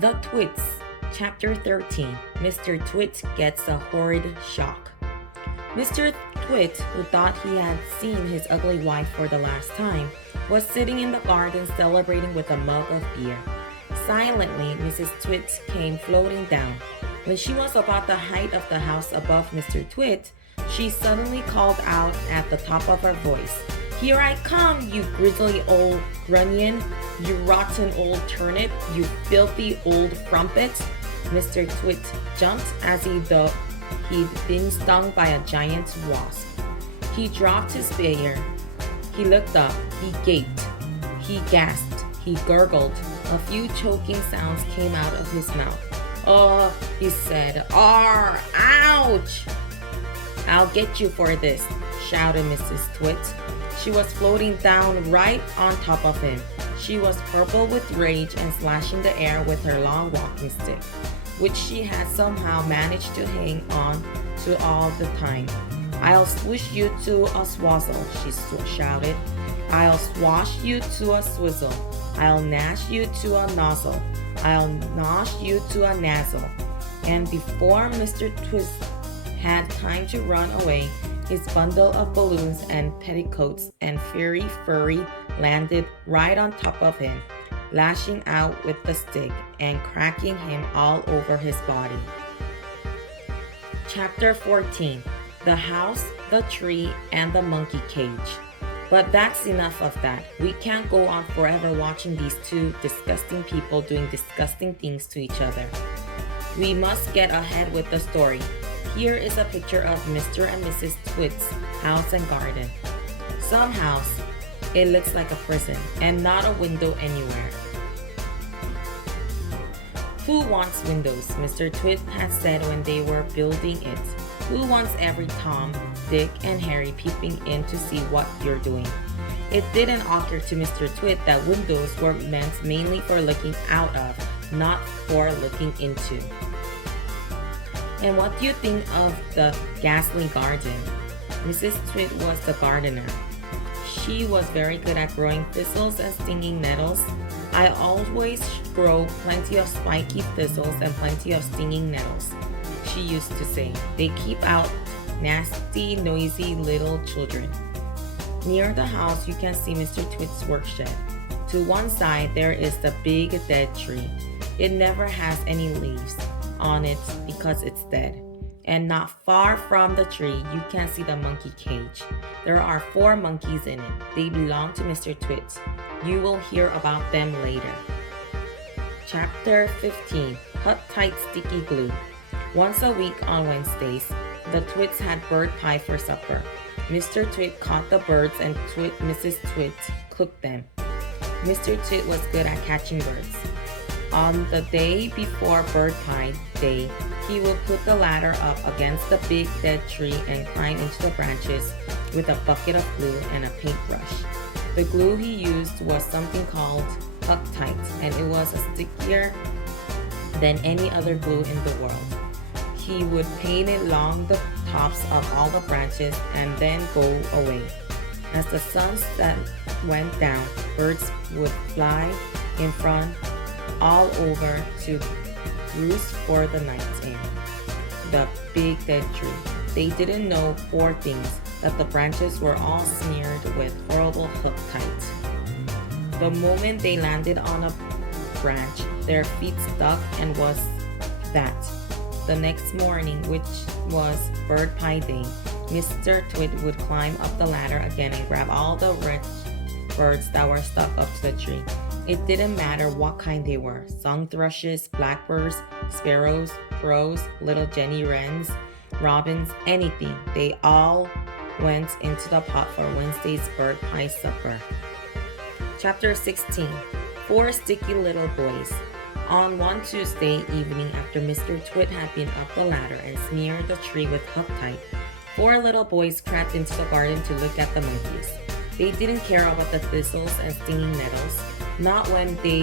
The Twits, Chapter 13. Mr. Twit gets a horrid shock. Mr. Twit, who thought he had seen his ugly wife for the last time, was sitting in the garden celebrating with a mug of beer. Silently, Mrs. Twit came floating down. When she was about the height of the house above Mr. Twit, she suddenly called out at the top of her voice, "Here I come, you grizzly old grunion, you rotten old turnip, you filthy old frumpet." Mr. Twit jumped as though he'd been stung by a giant wasp. He dropped his beer. He looked up. He gaped. He gasped. He gurgled. A few choking sounds came out of his mouth. "Oh," he said. "Arr! Ouch!" "I'll get you for this," shouted Mrs. Twit. She was floating down right on top of him. She was purple with rage and slashing the air with her long walking stick, which she had somehow managed to hang on to all the time. "I'll swish you to a swazzle," she shouted. "I'll swash you to a swizzle. I'll gnash you to a nozzle. I'll nosh you to a nazzle." And before Mr. Twist had time to run away, his bundle of balloons and petticoats and furry landed right on top of him, lashing out with the stick and cracking him all over his body. Chapter 14. The House, the Tree, and the Monkey Cage. But that's enough of that. We can't go on forever watching these two disgusting people doing disgusting things to each other. We must get ahead with the story. Here is a picture of Mr. and Mrs. Twit's house and garden. Some house, it looks like a prison, and not a window anywhere. "Who wants windows?" Mr. Twit had said when they were building it. "Who wants every Tom, Dick, and Harry peeping in to see what you're doing?" It didn't occur to Mr. Twit that windows were meant mainly for looking out of, not for looking into. And what do you think of the ghastly garden? Mrs. Twit was the gardener. She was very good at growing thistles and stinging nettles. "I always grow plenty of spiky thistles and plenty of stinging nettles," she used to say. "They keep out nasty, noisy little children." Near the house, you can see Mr. Twit's workshed. To one side, there is the big dead tree. It never has any leaves on it because it's dead. And not far from the tree, you can see the monkey cage. There are 4 monkeys in it. They belong to Mr. Twit. You will hear about them later. Chapter 15. Hut Tight Sticky Glue. Once a week on Wednesdays, the Twits had bird pie for supper. Mr. Twit caught the birds and Mrs. Twit cooked them. Mr. Twit was good at catching birds. On the day before bird pie day, he would put the ladder up against the big dead tree and climb into the branches with a bucket of glue and a paintbrush. The glue he used was something called Hug-Tight, and it was stickier than any other glue in the world. He would paint it along the tops of all the branches and then go away. As the sun went down, birds would fly in front all over to roost for the night in the big dead tree. They didn't know, poor things, that the branches were all smeared with horrible Hug-Tight. The moment they landed on a branch, their feet stuck, and was that. The next morning, which was bird pie day, Mr. Twit would climb up the ladder again and grab all the red birds that were stuck up to the tree. It didn't matter what kind they were: song thrushes, blackbirds, sparrows, crows, little Jenny wrens, robins, anything. They all went into the pot for Wednesday's bird pie supper. Chapter 16. 4 Sticky Little Boys. On one Tuesday evening, after Mr. Twit had been up the ladder and smeared the tree with Hug-Tight, 4 little boys crept into the garden to look at the monkeys. They didn't care about the thistles and stinging nettles, not when they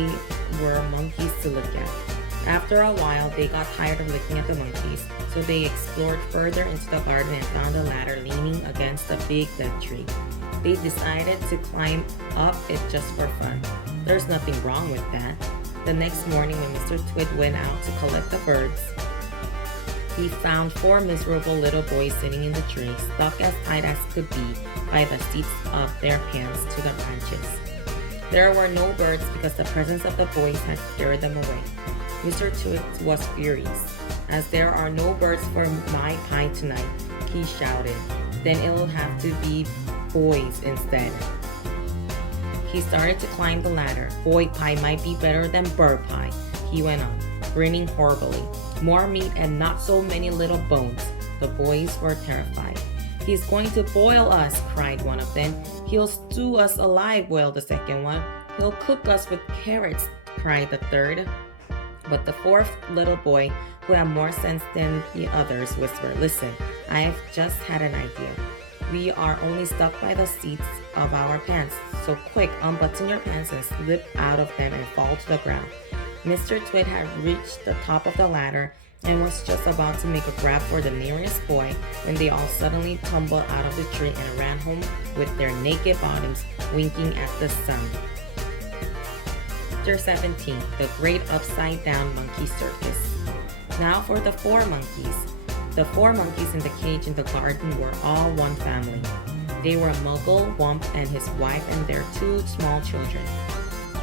were monkeys to look at. After a while, they got tired of looking at the monkeys, so they explored further into the garden and found a ladder leaning against a big dead tree. They decided to climb up it just for fun. There's nothing wrong with that. The next morning when Mr. Twit went out to collect the birds, he found 4 miserable little boys sitting in the tree, stuck as tight as could be by the seats of their pants to the branches. There were no birds because the presence of the boys had scared them away. Mr. Twit was furious. "As there are no birds for my pie tonight," he shouted, "then it'll have to be boys instead." He started to climb the ladder. "Boy pie might be better than bird pie," he went on, grinning horribly. "More meat and not so many little bones." The boys were terrified. "He's going to boil us," cried one of them. "He'll stew us alive," wailed the second one. "He'll cook us with carrots," cried the third. But the fourth little boy, who had more sense than the others, whispered, "Listen, I've just had an idea. We are only stuck by the seats of our pants, so quick, unbutton your pants and slip out of them and fall to the ground." Mr. Twit had reached the top of the ladder and was just about to make a grab for the nearest boy when they all suddenly tumbled out of the tree and ran home with their naked bottoms winking at the sun. Chapter 17, The Great Upside Down Monkey Circus. Now for the 4 monkeys. The 4 monkeys in the cage in the garden were all one family. They were Muggle, Wump, and his wife and their 2 small children.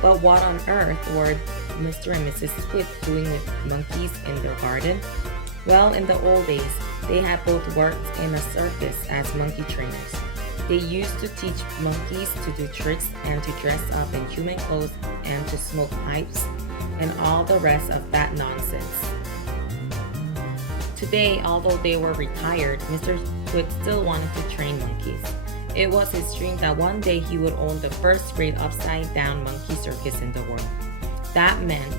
But what on earth were Mr. and Mrs. Twit doing with monkeys in their garden? Well, in the old days, they had both worked in a circus as monkey trainers. They used to teach monkeys to do tricks and to dress up in human clothes and to smoke pipes and all the rest of that nonsense. Today, although they were retired, Mr. Twit still wanted to train monkeys. It was his dream that one day he would own the first great upside-down monkey circus in the world. That meant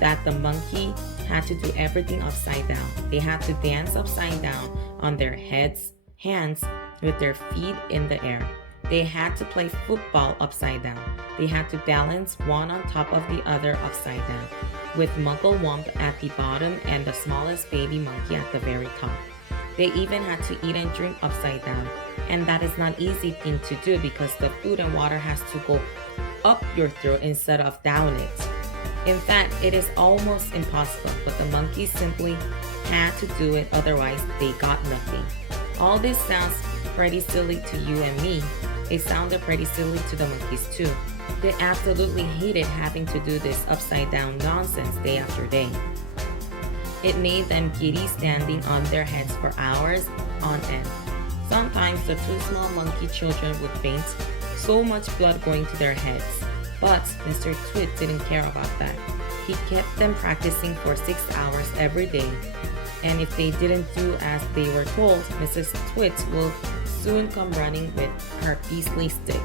that the monkey had to do everything upside down. They had to dance upside down on their hands, with their feet in the air. They had to play football upside down. They had to balance one on top of the other upside down, with Muggle Wump at the bottom and the smallest baby monkey at the very top. They even had to eat and drink upside down, and that is not an easy thing to do because the food and water has to go up your throat instead of down it. In fact, it is almost impossible, but the monkeys simply had to do it, otherwise they got nothing. All this sounds pretty silly to you and me. It sounded pretty silly to the monkeys too. They absolutely hated having to do this upside down nonsense day after day. It made them giddy standing on their heads for hours on end. Sometimes the 2 small monkey children would faint, so much blood going to their heads. But Mr. Twit didn't care about that. He kept them practicing for 6 hours every day. And if they didn't do as they were told, Mrs. Twit will soon come running with her beastly stick.